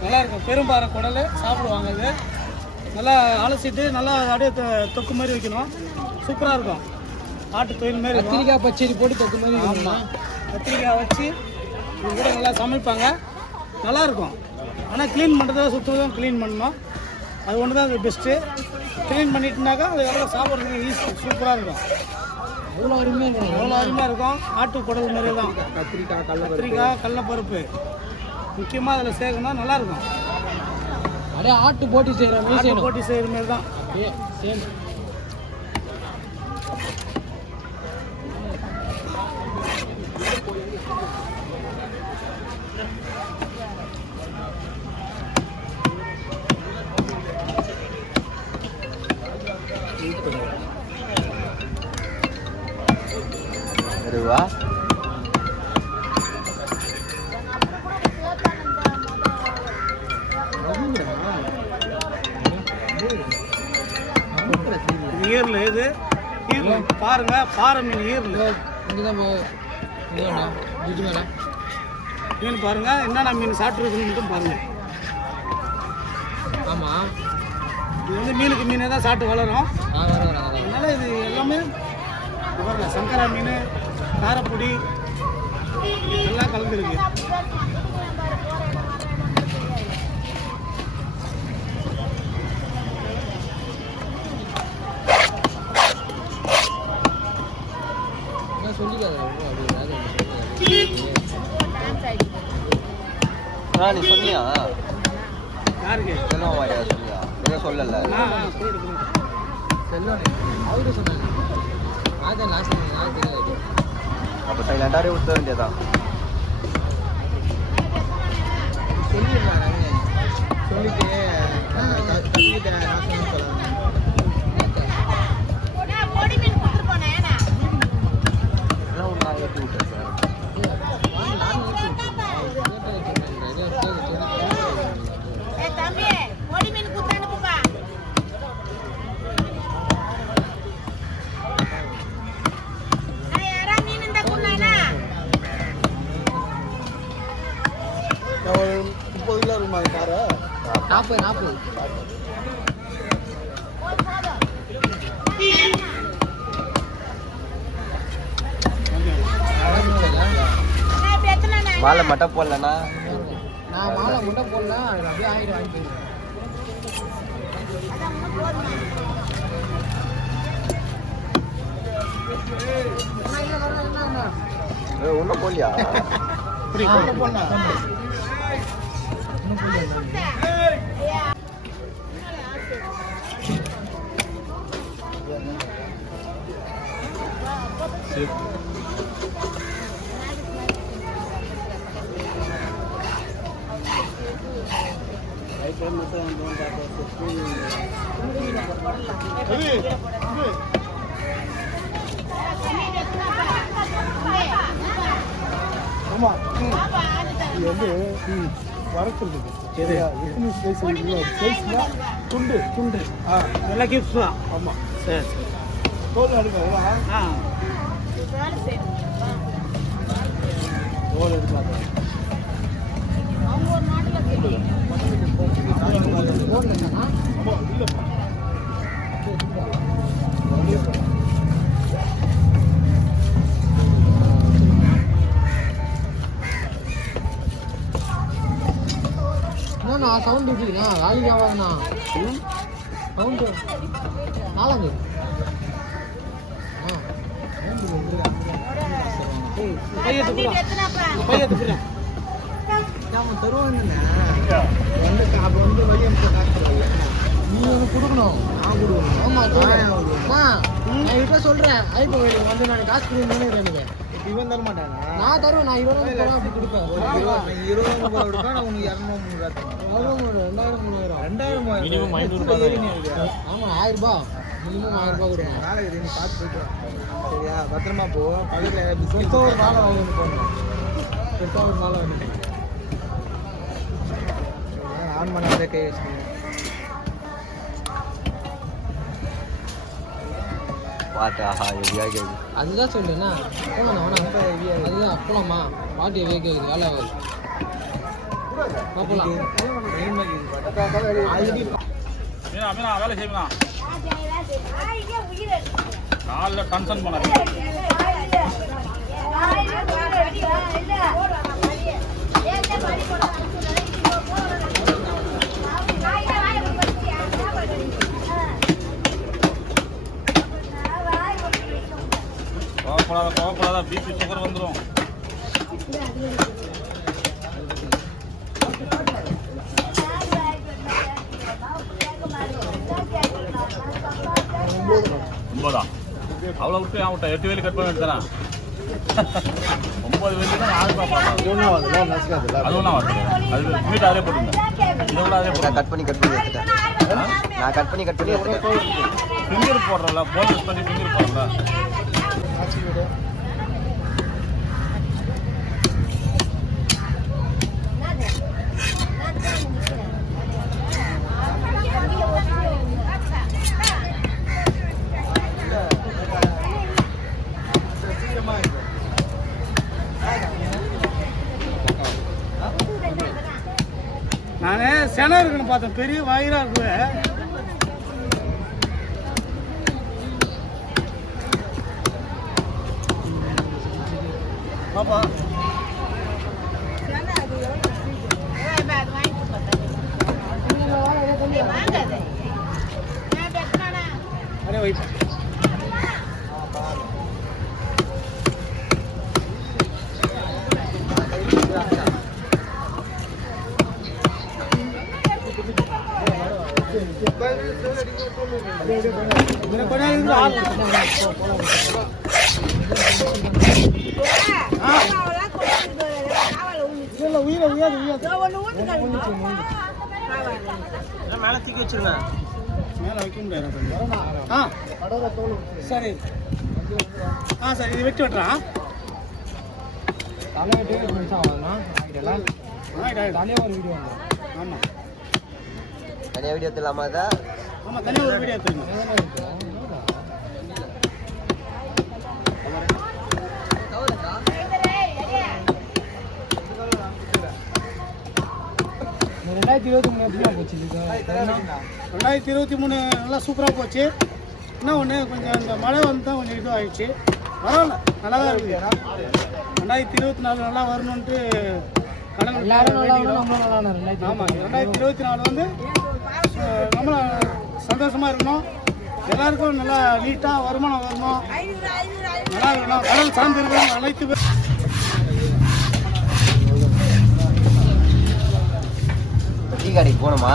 நல்லாயிருக்கும். பெரும்பாறை குடல் சாப்பிடுவாங்க. இது நல்லா அலசிட்டு நல்லா அப்படியே தொக்கு மாதிரி வைக்கணும். சூப்பராக இருக்கும். ஆட்டு தொழில் மாதிரி கத்திரிக்காய் பச்சடி போட்டு தொக்கு மாதிரி. ஆமாம், கத்திரிக்காய் வச்சு இது கூட நல்லா சமைப்பாங்க. நல்லாயிருக்கும். ஆனால் க்ளீன் பண்ணுறத சுத்தம் க்ளீன் பண்ணணும். அது ஒன்று தான் அது பெஸ்ட்டு. க்ளீன் பண்ணிட்டுனாக்கா அது எவ்வளோ சாப்பிட்றதுக்கு ஈஸி சூப்பராக இருக்கும். அவ்வளோ அருமையாக இருக்கும். அவ்வளோ அருமையாக இருக்கும். ஆட்டு குடல் மாதிரி தான். கத்திரிக்காய் கடலப்பருப்பு முக்கியமாக அதில் சேர்க்கணும். நல்லாயிருக்கும். அப்படியே ஆட்டு போட்டி செய்கிற மாதிரி. ஆட்டு போட்டி செய்கிற மாதிரி தான். சேம். வருவா ஈரல் இது ஈரல் பாருங்க. பாறை மீன் ஈரல் மீன் பாருங்க. என்னென்ன மீன் சாப்பிட்ருக்குன்னு மட்டும் பாருங்க. ஆமாம், இது வந்து மீனுக்கு மீனே தான் சாப்பிட்டு வளரும். அதனால இது எல்லாமே பாருங்க. சங்கரா மீன், காரப்பொடி எல்லாம் கலந்துருக்கு. நீ சொன்னியா? யாருக்கு செல்வம் வாரியா சொன்னியா? எதுவும் சொல்லல. அவரு சொன்னாங்க. அதான் லாஸ்ட் தெரியாது. அப்போ சைலண்டாகவே விட்ட வேண்டியதான். சொல்லிடுறாங்க. சொல்லிட்டு கத்திக்கிட்ட நாசம் சொல்லலாம். நாற்பது 40 மாலை மட்டும் போடலண்ணா. நான் மாலை மட்டும் போடல. அப்படியே ஆயிரம் வாங்கிட்டு ஒன்றும் போடலையா? போடலாம். ஆமாம், இது வந்து வரத்துருக்கு. எத்தனை ஸ்பேஸ் இருக்குங்களோ ஸ்பேஸ்னா துண்டு துண்டு நல்லா கிஃப்ட்ஸ் தான். ஆமாம், சரி சரி. தோல் எடுக்கலாம். தோல் எடுக்கலாம். என்னண்ணா சவுண்ட் இருக்குதுண்ணா? வேலைக்கு ஆகாதுண்ணா சவுண்டு. நாலாங்க தருவாங்கண்ணா. அப்போ வந்து வெளியே நீ ஒன்று கொடுக்கணும். நான் கொடுக்கணும். ஆமாம், நான் இப்போ சொல்கிறேன். ஐப்போ வந்து நான் காசு கொடுக்கணும்னு எனக்கு இவன் தர மாட்டாங்க. நான் தருவேன். நான் 20 அப்படி கொடுப்பேன். 20 கொடுப்பேன். நான் உனக்கு 200 2000 மினிமம் 500. ஆமாம், 1000 ரூபா மினிமம் 1000 ரூபா கொடுப்பேன். நாளைக்கு நீ பார்த்து போயிட்டு சரியா? பத்திரமா போ. பக்கத்தில் பிஸ்கெட் ஒரு மாலை வாங்கி போகணும். பெருசாக ஒரு மாலை வாங்கிட்டேன். ஆன் பண்ணாதே கை வச்சுக்கோங்க. பாட்டாஹா எப்படியா கேட்குது. அதுதான் சொல்லுண்ணா. போகணும் வேணா. அதுதான் போகலாமா? பாட்டு எவ்வளோ கேட்குது. வேலை மீனா மீனா வேலை செய்யுமா காலைல டென்ஷன் பண்ணாது கோவப்படாத பிபி சுகர் வந்துடும் ஒன்பதா அவ்வளோ விட்டு ஏன் விட்டா 8 வேலி கட் பண்ணி எடுத்தானா 9 வேலினா 6 ரூபா அது ஒன்றா வருது அது மீட் அதே போட்டுருந்தேன் இதை விட அதே போட்டு கட் பண்ணி எடுத்துட்டேன் நான் கட் பண்ணி எடுத்துட்டேன் ஃபிங்கர் போடுறல போனஸ் பண்ணி ஃபிங்கர் போடுறல நானே செனை இருக்குன்னு பார்த்தேன் பெரிய வயிறா இருக்குது பாப்பா அரே வைப்பா மேலே தூக்கி வச்சிருங்க மேலே வைக்க முடியாது சரி சரி இது வெட்டி வெட்டுறான் தலைவட்டே நிமிஷம் ஆகலாம் தனியாக ஒரு வீடியோ ஆமாம் தனியாக வீடியோ எடுத்துலாமா அதை ஆமாம் தனியாக ஒரு வீடியோ எடுத்துருங்க ரெண்டாயிரத்தி 23 போச்சு 2023 நல்லா சூப்பராக போச்சு இன்னும் ஒன்று கொஞ்சம் இந்த மழை வந்து தான் கொஞ்சம் இதுவாகிடுச்சு பரவாயில்ல நல்லா தான் இருக்குது 2024 நல்லா வரணுன்ட்டு கடவுள் எல்லாரும் நல்லா நம்மளும் ஆமாம் 2024 வந்து நம்மள சந்தோஷமாக இருக்கணும் எல்லாருக்கும் நல்லா நீட்டாக வருமானம் வரணும் நல்லா இருக்கணும் கடவுள் சார்ந்து இருக்கணும் அனைத்து பேர் டீ கடைக்கு போகணுமா